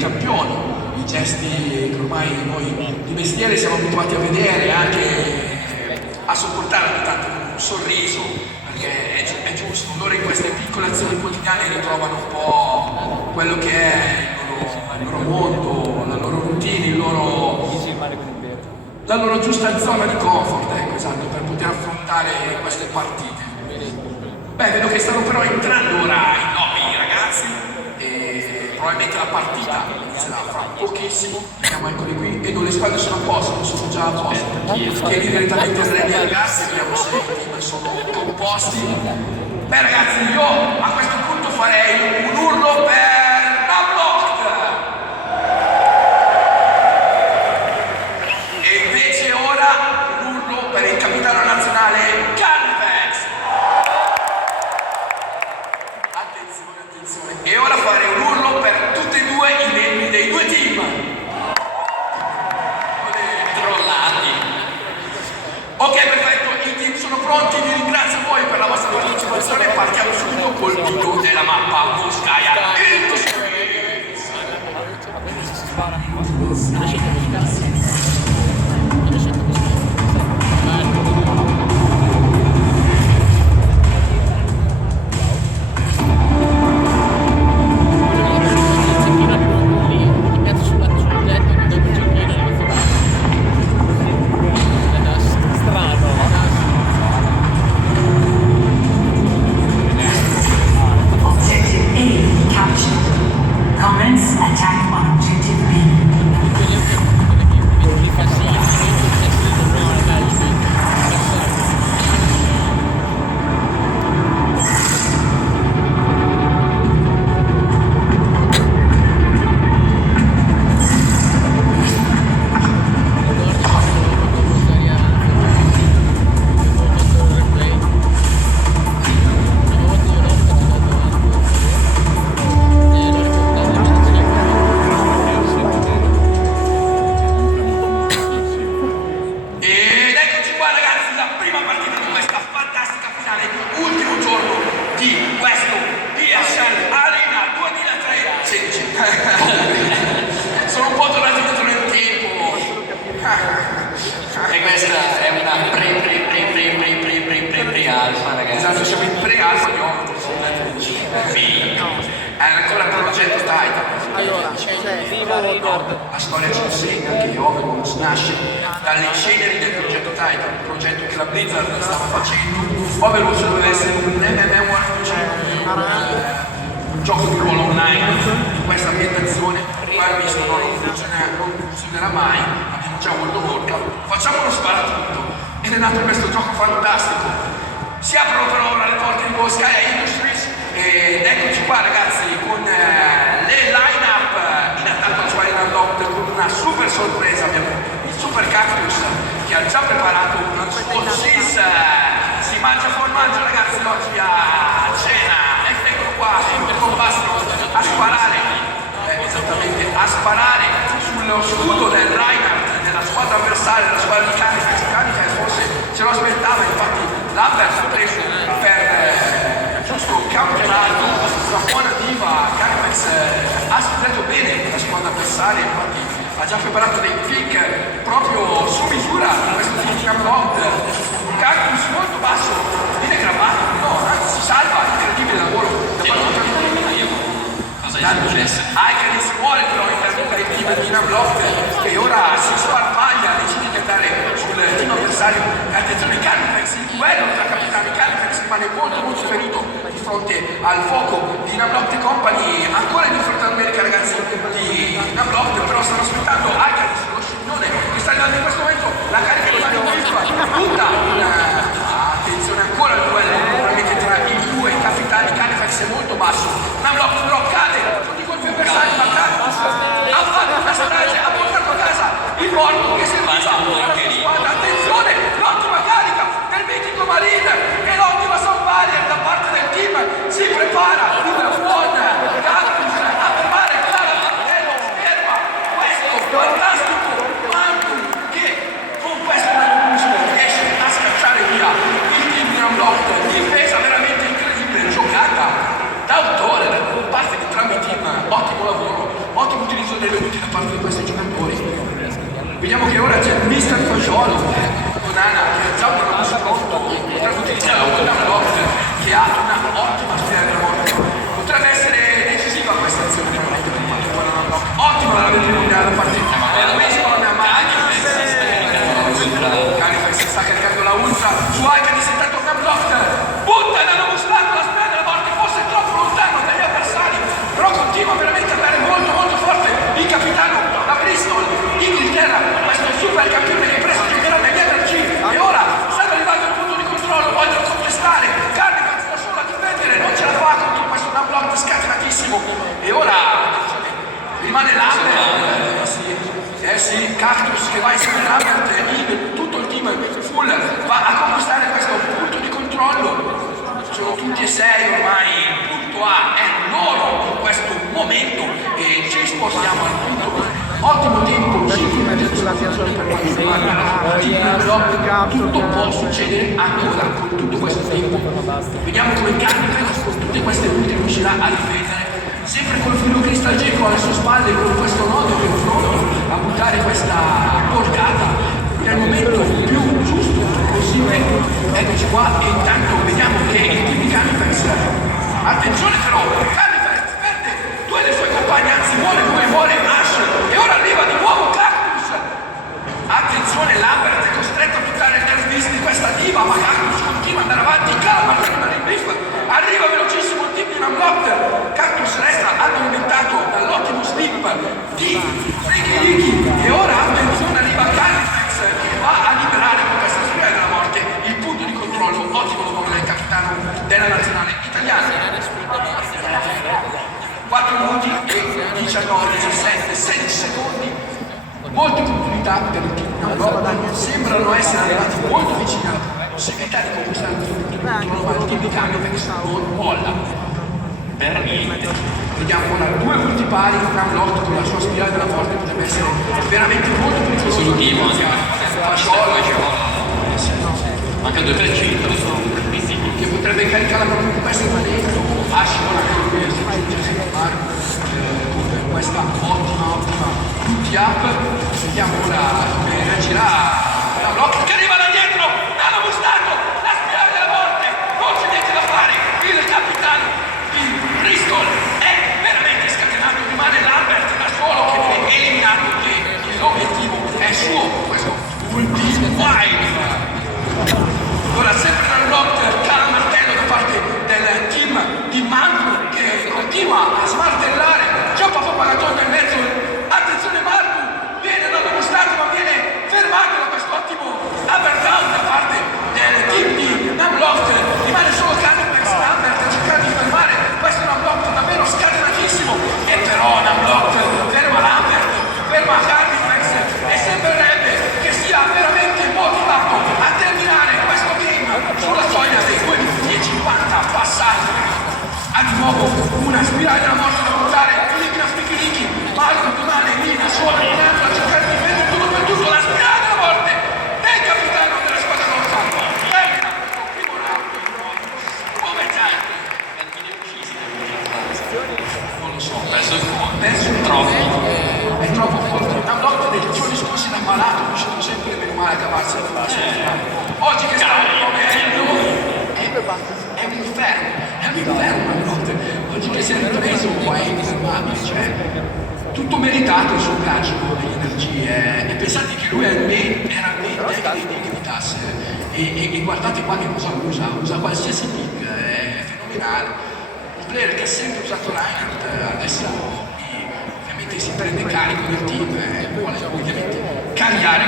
campioni, i gesti che ormai noi di mestiere siamo abituati a vedere, anche a sopportare ogni tanto con un sorriso, perché è giusto, loro in queste piccole azioni quotidiane ritrovano un po' quello che è il loro mondo, la loro routine, la loro giusta zona di comfort, ecco, esatto, per poter affrontare queste partite. Beh, vedo che stanno però entrando ora i nuovi ragazzi e probabilmente la partita inizierà fra pochissimo. Vediamo, eccoli qui, vedo le squadre sono a posto, sono già a posto. Chiedi direttamente il re dei ragazzi, vediamo se i team sono composti. Beh ragazzi, io a questo punto farei un urlo per Nablock! E invece ora un urlo per il capitano nazionale Carnifex! Attenzione, attenzione. E ora fare un urlo per tutti e due i membri dei due team. Trollati. Ok, perfetto, i team sono pronti, vi ringrazio a voi per la vostra partecipazione. Partiamo subito col video della mappa Volskaya. Sono un po' tornato indietro nel tempo. E questa è una pre-alfa, ragazzi. Esatto, siamo in pre-alfa di Octo. È ancora il progetto Titan. Allora, la storia ci insegna che Overwatch nasce dalle ceneri del progetto Titan, un progetto che la Blizzard stava facendo. Overwatch doveva essere un MMORPG, un gioco di ruolo online in questa ambientazione. Poi visto non funzionerà mai, abbiamo già World of Warcraft, facciamo uno sparatutto ed è nato questo gioco fantastico. Si aprono però ora le porte di Volskaya Industries ed eccoci qua ragazzi con le line-up in attacco al Twilight Unlocked con una super sorpresa. Abbiamo il Super Cactus che ha già preparato il suo sis, si mangia formaggio ragazzi oggi a cena, eccolo qua, super compastro a sparare. Esattamente, a sparare sullo scudo del Reinhardt della squadra avversaria, della squadra di Carnifex. Carnifex forse ce lo aspettava, infatti l'Amber ha preso per giusto campionato una buona diva. Carnifex ha studiato bene la squadra avversaria, infatti ha già preparato dei pick proprio su misura per questo team Unlocked. Un cactus molto basso, viene grammatico, no, anzi si salva, incredibile lavoro da parte di Icon si muore però in caso per il team di Unlocked che ora si sparpaglia, decide di andare sul team avversario. Attenzione Carnifex, il duello tra capitani. Carnifex rimane molto ferito di fronte al fuoco di Unlocked Company, ancora in difficoltà numerica ragazzi di Unlocked, però stanno aspettando Icon, lo scimmone che sta arrivando in questo momento, la carica di Mario Wolf butta attenzione ancora il duello probabilmente tra i due capitani. Carnifex è molto basso, Unlocked però cade, tutti i colpi avversari, ma Carnifex ha fatto una strage, ha portato a casa il morto che serviva alla sua squadra. Attenzione, l'ottima carica del mitico Marine e l'ottima Soundbarrier da parte del team, si prepara il buon Carnifex a ottimo utilizzo delle luci da parte di questi giocatori. Vediamo che ora c'è il mister Fagiolo, Donana, che già un anno pronto, potrebbe utilizzare una block che ha una ottima spia della morte. Potrebbe essere decisiva questa azione per quanto riguarda una block. Ottima la vede mondiale da parte di Carnifex sta caricando la ultra su Ike di settato una block, butta nella mostrata la spia della morte, forse troppo lontano dagli avversari, però continua veramente ad andare molto molto forte il capitano da Bristol, Inghilterra, questo super campione che presto giocherà negli NRG e ora stanno arrivando al punto di controllo, vogliono contestare, Carnifex da solo a difendere, non ce la fa contro questo una block scatenatissimo e ora rimane Lambert, sì, Cactus che va insieme a Lambert, tutto il team full va a conquistare questo punto di controllo, sono tutti e 6 ormai, il punto A è loro in questo momento e ci spostiamo al punto, ottimo tempo, 5 metri sulla piazzola per quanto riguarda tutto può succedere ancora con tutto questo tempo, vediamo come Carnifex con tutte queste punte riuscirà a difendere. Sempre col filo cristalgeco alle sue spalle, con questo nodo che è pronto a buttare questa porcata nel momento più giusto possibile. Eccoci qua e intanto vediamo che il team di Carnifex, attenzione però, Carnifex perde 2 dei suoi compagni, anzi muore Ash e ora arriva di nuovo Cactus. Attenzione, Lambert è costretto a buttare il nervist di questa diva, ma Cactus continua ad andare avanti, calma, rimane in brief, arriva velocissimo il team di Namlock, Cactus resta addormentato dall'ottimo slip di Freaky Licky e ora attenzione arriva Carnifex che va a liberare con questa spia della morte il punto di controllo, ottimo lavoro del capitano della nazionale italiana. 4 minuti e 19, 17, 16 secondi, molte opportunità per il team Namlock, sembrano essere arrivati molto vicini alla possibilità di conquistare questo punto di controllo, ma il team di Carnifex non molla per niente. Vediamo ora 2 punti pari, Namlock con la sua spirale della morte potrebbe essere veramente molto pericoloso. Solutivo anche Fasciolo manca 2%, che potrebbe caricare proprio con questo dentro, Fasciola che dovrebbe giungersi a fare con questa ottima tutti up. Vediamo ora come reagirà Namlock che arriva da dietro, l'hanno bustato, la spirale della morte, non c'è niente da fare, il capitano di Bristol è veramente scatenato, rimane Lambert da solo che viene eliminato e l'obiettivo è suo, questo ultimo wild. Ora sempre dal block cala martello da parte del team di Marco che continua a smartellare, c'è un po' pagato nel mezzo, attenzione Marco, viene nonostante ma viene fermato da questo ottimo overdown da parte del team di Namlock, rimane solo Carnifex, Lambert a cercare di fermare questo Namlock davvero scatenatissimo e però Namlock ferma Lambert, ferma Carnifex e sembrerebbe che sia veramente motivato a terminare questo game sulla soglia dei 2 minuti e 50 passati. Ha di nuovo una spirale della morte da portare, elimina Freaky Licky, Marco rimane lì da solo a cercare di difendere tutto per tutto la spirale della morte del capitano della squadra rossa. Termina questo primo round come già non lo so, penso è troppo forte. Una blotta dei giorni scorsi da malato, riuscito sempre per male a cavarsi la formazione. Oggi che sta è un inferno una notte. Oggi che si è ripreso è infermabile, cioè tutto meritato il suo calcio degli energie e pensate che lui era il main deck di tasse e guardate qua che cosa usa qualsiasi pick, è fenomenale. Un player che ha sempre usato Reinhardt, adesso ovviamente si prende carico del team e vuole ovviamente caricare